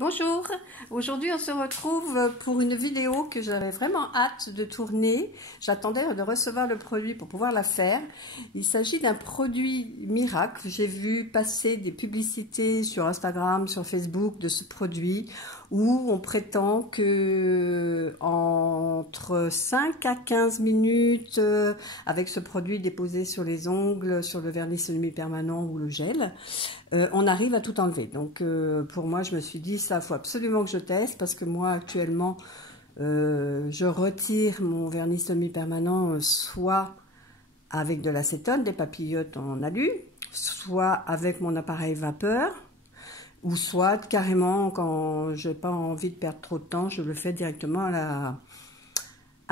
Bonjour, aujourd'hui on se retrouve pour une vidéo que j'avais vraiment hâte de tourner. J'attendais de recevoir le produit pour pouvoir la faire. Il s'agit d'un produit miracle. J'ai vu passer des publicités sur Instagram, sur Facebook de ce produit où on prétend que entre 5 à 15 minutes avec ce produit déposé sur les ongles, sur le vernis semi-permanent ou le gel, on arrive à tout enlever. Donc pour moi, je me suis dit, ça, il faut absolument que je teste parce que moi, actuellement, je retire mon vernis semi-permanent soit avec de l'acétone, des papillotes en alu, soit avec mon appareil vapeur, ou soit carrément, quand je n'ai pas envie de perdre trop de temps, je le fais directement à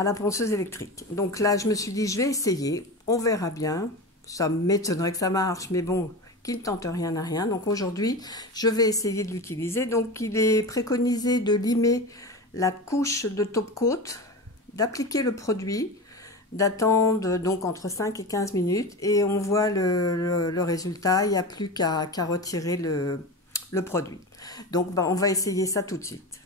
la ponceuse électrique. Donc là, je me suis dit, je vais essayer, on verra bien. Ça m'étonnerait que ça marche, mais bon, qui ne tente rien n'a rien. Donc aujourd'hui, je vais essayer de l'utiliser. Donc il est préconisé de limer la couche de top coat, d'appliquer le produit, d'attendre donc entre 5 et 15 minutes et on voit le résultat. Il n'y a plus qu'à retirer le produit. Donc on va essayer ça tout de suite.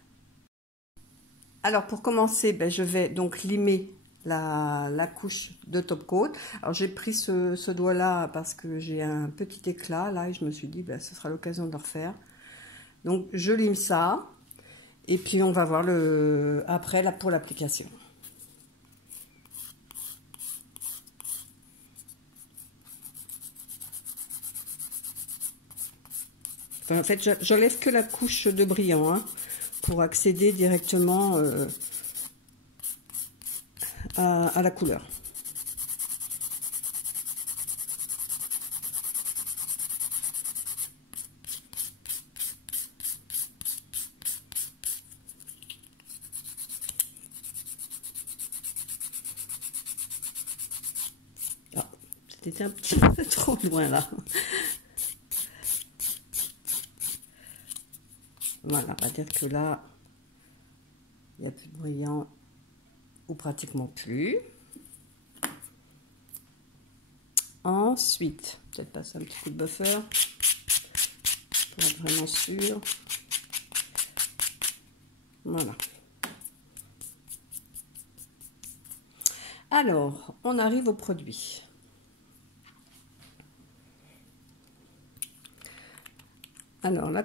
Alors pour commencer, je vais donc limer la couche de top coat. Alors j'ai pris ce doigt là parce que j'ai un petit éclat là et je me suis dit ce sera l'occasion de le refaire. Donc je lime ça et puis on va voir après pour l'application. Enfin, en fait j'enlève que la couche de brillant pour accéder directement à la couleur. Ah, c'était un petit peu trop loin là. Voilà, on va dire que là, il n'y a plus de brillant, ou pratiquement plus. Ensuite, peut-être passer un petit coup de buffer, pour être vraiment sûr. Voilà. Alors, on arrive au produit. Alors, la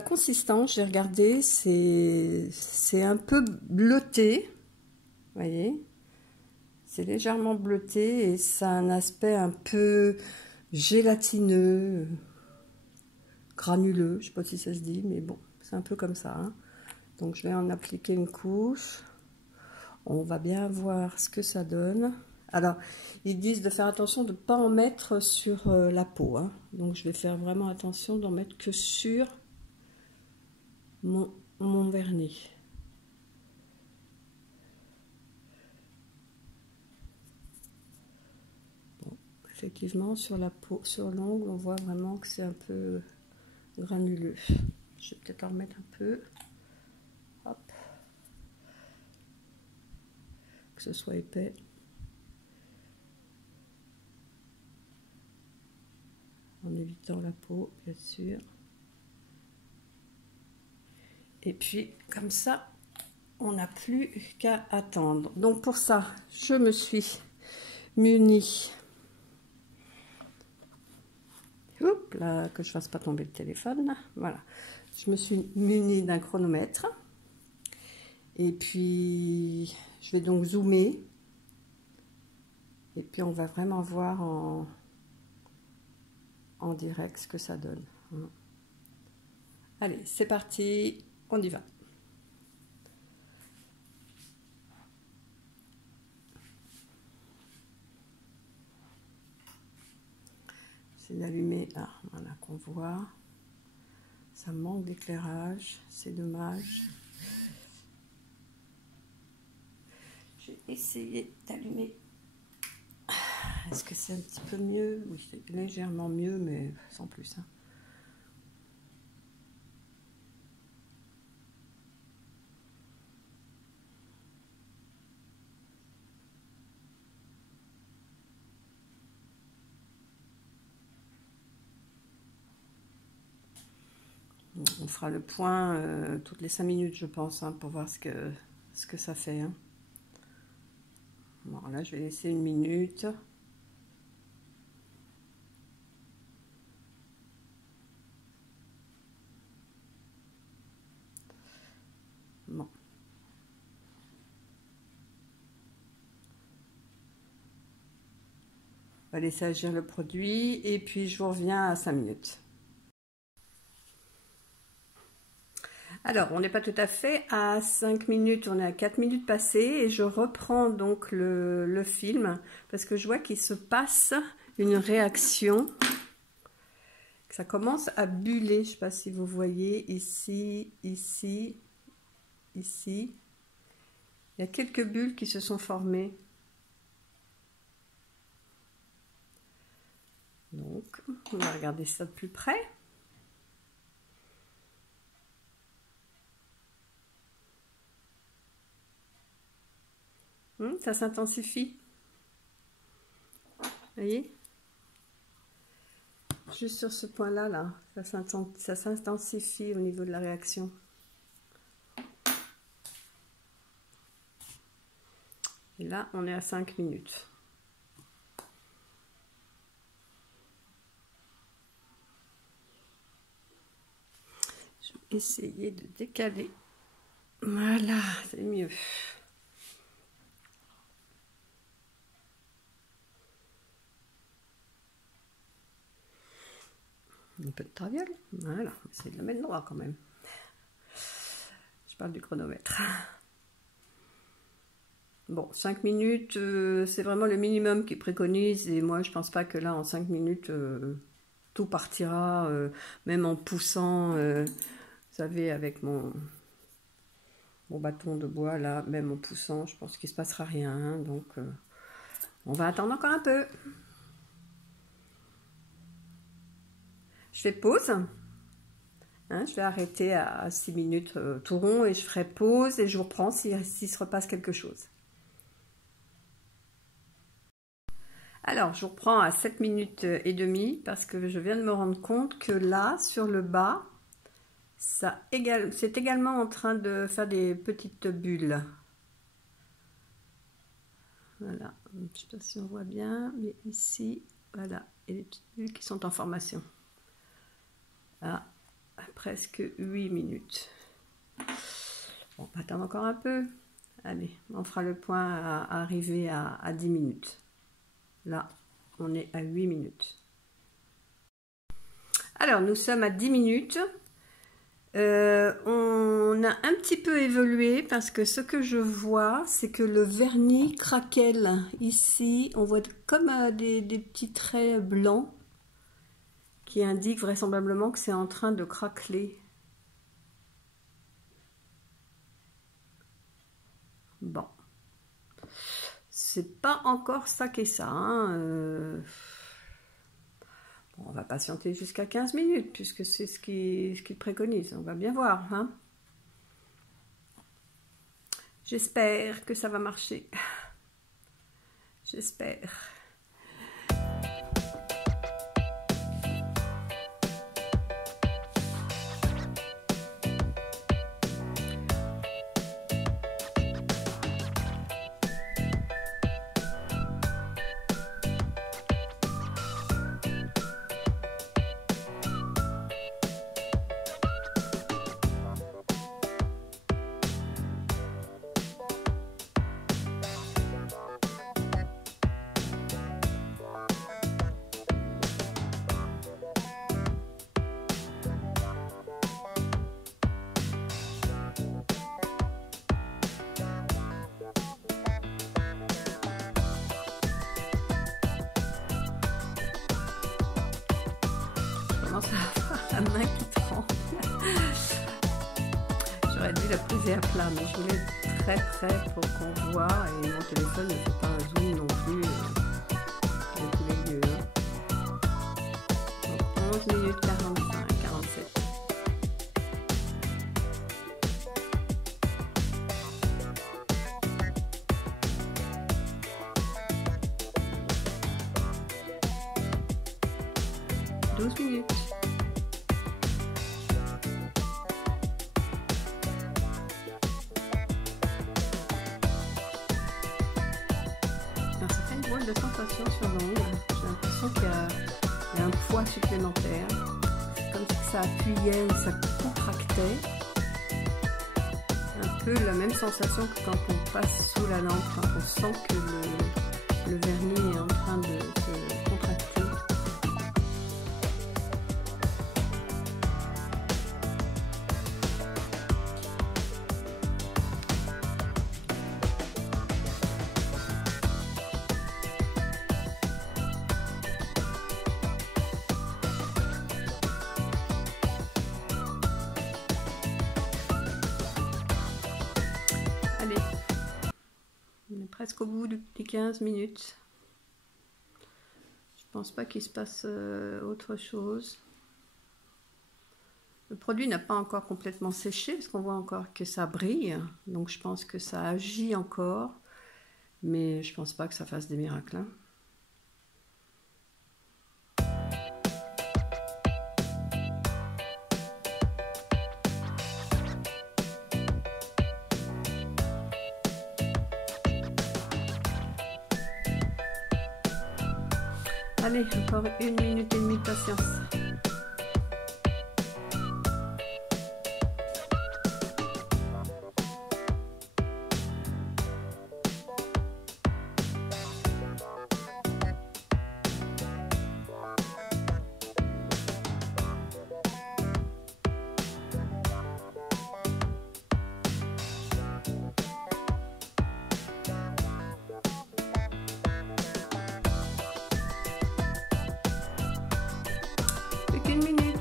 consistance, j'ai regardé, c'est un peu bleuté, vous voyez, c'est légèrement bleuté et ça a un aspect un peu gélatineux, granuleux, je ne sais pas si ça se dit, mais bon, c'est un peu comme ça. Donc, je vais en appliquer une couche, on va bien voir ce que ça donne. Alors, ils disent de faire attention de ne pas en mettre sur la peau. Donc, je vais faire vraiment attention d'en mettre que sur mon vernis. Bon, effectivement, sur la peau, sur l'ongle, on voit vraiment que c'est un peu granuleux. Je vais peut-être en remettre un peu. Hop. Que ce soit épais. En évitant la peau, bien sûr. Et puis, comme ça, on n'a plus qu'à attendre. Donc, pour ça, je me suis munie. Hop là, que je ne fasse pas tomber le téléphone. Voilà. Je me suis munie d'un chronomètre. Et puis, je vais donc zoomer. Et puis, on va vraiment voir en direct ce que ça donne. Allez, c'est parti, on y va. C'est d'allumer là, voilà, qu'on voit. Ça manque d'éclairage, c'est dommage. J'ai essayé d'allumer. Est-ce que c'est un petit peu mieux? Oui, c'est légèrement mieux, mais sans plus. On fera le point toutes les 5 minutes, je pense, hein, pour voir ce que ça fait. Hein. Bon, là, je vais laisser 1 minute. Bon. On va laisser agir le produit et puis je vous reviens à 5 minutes. Alors, on n'est pas tout à fait à 5 minutes, on est à 4 minutes passées et je reprends donc le film parce que je vois qu'il se passe une réaction, que ça commence à buller. Je ne sais pas si vous voyez ici, ici, ici. Il y a quelques bulles qui se sont formées. Donc, on va regarder ça de plus près. Ça s'intensifie. Vous voyez? Juste sur ce point-là, là, ça s'intensifie au niveau de la réaction. Et là, on est à 5 minutes. Je vais essayer de décaler. Voilà, c'est mieux. Un peu de traviole. Voilà, on va essayer de le mettre droit quand même. Je parle du chronomètre. Bon, 5 minutes, c'est vraiment le minimum qu'ils préconisent. Et moi, je pense pas que là, en 5 minutes, tout partira. Même en poussant, vous savez, avec mon bâton de bois, là, même en poussant, je pense qu'il se passera rien. Hein, donc, on va attendre encore un peu. Je fais pause, hein, je vais arrêter à 6 minutes tout rond et je ferai pause et je vous reprends s'il se repasse quelque chose. Alors, je vous reprends à 7 minutes et demie parce que je viens de me rendre compte que là, sur le bas, c'est également en train de faire des petites bulles. Voilà, je ne sais pas si on voit bien, mais ici, voilà, il y a des petites bulles qui sont en formation. À presque 8 minutes. Bon, on va attendre encore un peu. Allez, on fera le point à arriver à 10 minutes. Là, on est à 8 minutes. Alors, nous sommes à 10 minutes. On a un petit peu évolué parce que ce que je vois, c'est que le vernis craquelle ici. On voit comme des petits traits blancs qui indique vraisemblablement que c'est en train de craqueler. Bon. C'est pas encore ça qu'est ça. Hein. Bon, on va patienter jusqu'à 15 minutes, puisque c'est ce qu'il préconise. On va bien voir. Hein. J'espère que ça va marcher. J'espère. La main qui tremble. J'aurais dû la poser à plat, mais je voulais être très près pour qu'on voit, et mon téléphone ne fait pas un zoom non plus de tous les lieux. Donc 11 minutes 45, 47. Minutes. de sensation sur l'ongle. J'ai l'impression qu'il y a un poids supplémentaire. Comme si ça appuyait ou ça contractait. Un peu la même sensation que quand on passe sous la lampe, quand on sent que le vernis est en train de se contracter. Allez, on est presque au bout des 15 minutes. Je pense pas qu'il se passe autre chose. Le produit n'a pas encore complètement séché parce qu'on voit encore que ça brille. Donc je pense que ça agit encore. Mais je pense pas que ça fasse des miracles, hein. Allez, encore 1 minute et demie de patience. Plus qu'une minute.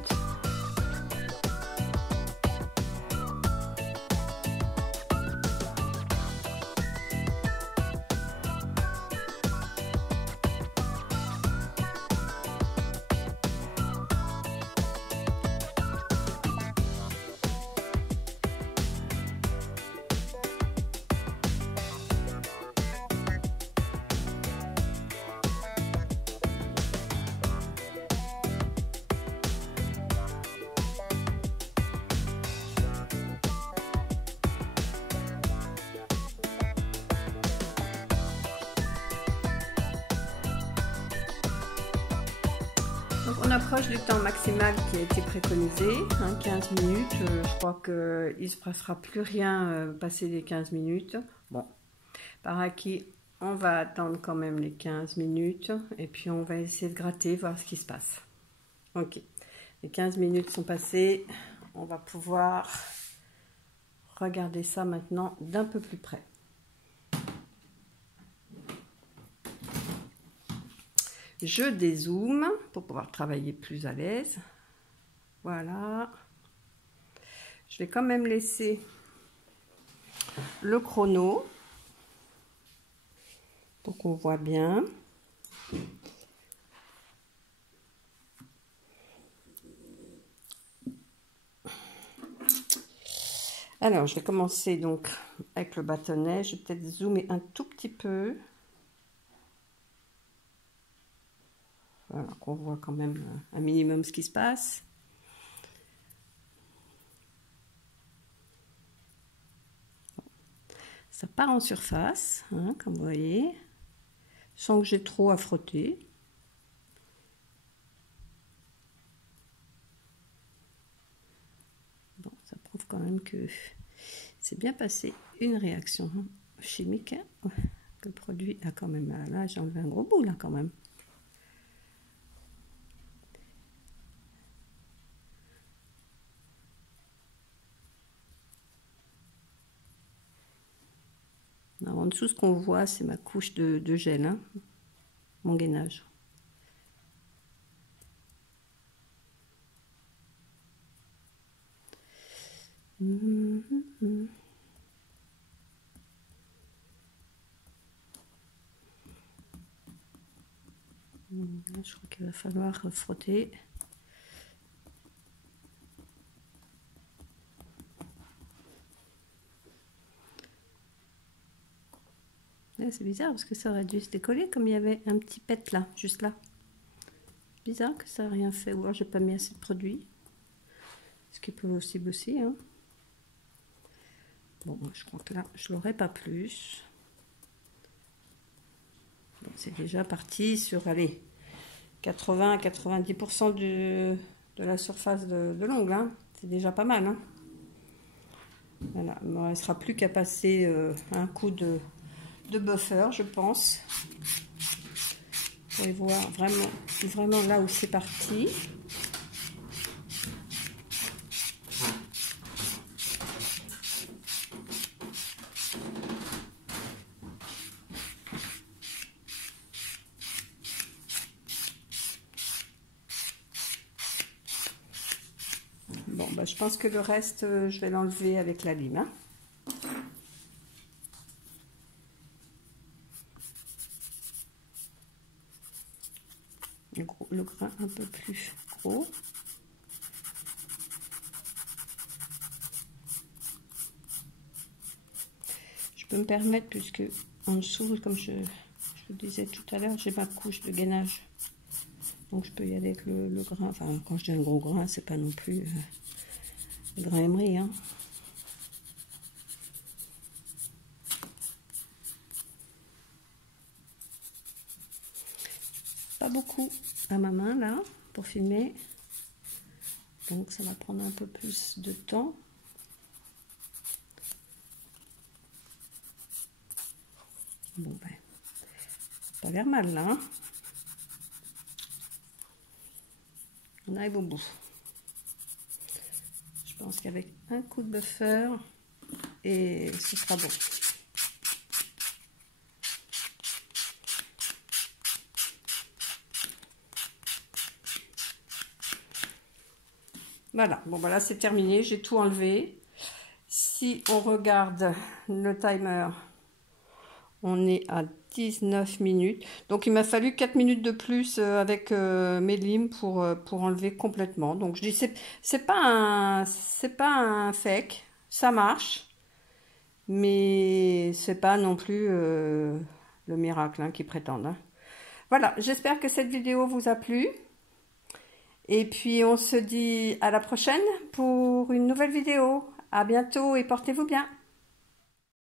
Donc on approche du temps maximal qui a été préconisé, hein, 15 minutes. Je crois qu'il ne se passera plus rien passer les 15 minutes. Bon, par acquis, on va attendre quand même les 15 minutes et puis on va essayer de gratter, voir ce qui se passe. Ok, les 15 minutes sont passées, on va pouvoir regarder ça maintenant d'un peu plus près. Je dézoome pour pouvoir travailler plus à l'aise. Voilà. Je vais quand même laisser le chrono pour qu'on voit bien. Alors, je vais commencer donc avec le bâtonnet. Je vais peut-être zoomer un tout petit peu. Voilà, qu'on voit quand même un minimum ce qui se passe. Ça part en surface, hein, comme vous voyez, sans que j'ai trop à frotter. Bon, ça prouve quand même que c'est bien passé une réaction chimique, hein, que le produit a quand même. Là, j'ai enlevé un gros bout, là, quand même. Alors, en dessous, ce qu'on voit, c'est ma couche de gel, hein, mon gainage. Je crois qu'il va falloir frotter. C'est bizarre parce que ça aurait dû se décoller comme il y avait un petit pet là, juste là. Bizarre que ça n'a rien fait, ou alors j'ai pas mis assez de produit. Ce qui peut aussi bosser, hein. Bon, je crois que là, je l'aurai pas plus. C'est déjà parti sur, allez, 80-90% de la surface de l'ongle, hein. C'est déjà pas mal, hein. Voilà, il ne me restera plus qu'à passer un coup de buffer, je pense. Vous pouvez voir vraiment là où c'est parti. Bon, bah, je pense que le reste, je vais l'enlever avec la lime, hein. Le grain un peu plus gros. Je peux me permettre, puisque en dessous, comme je vous disais tout à l'heure, j'ai ma couche de gainage. Donc je peux y aller avec le grain. Enfin, quand je dis un gros grain, c'est pas non plus le grain émery, hein. Pas beaucoup à ma main là pour filmer, donc ça va prendre un peu plus de temps. Bon ben, pas l'air mal là, hein. On arrive au bout. Je pense qu'avec un coup de buffer et ce sera bon. Voilà, bon voilà, c'est terminé, j'ai tout enlevé. Si on regarde le timer, on est à 19 minutes. Donc il m'a fallu 4 minutes de plus avec mes limes pour enlever complètement. Donc je dis, c'est pas un fake, ça marche. Mais c'est pas non plus le miracle, hein, qu'ils prétendent, hein. Voilà, j'espère que cette vidéo vous a plu. Et puis on se dit à la prochaine pour une nouvelle vidéo. À bientôt et portez-vous bien.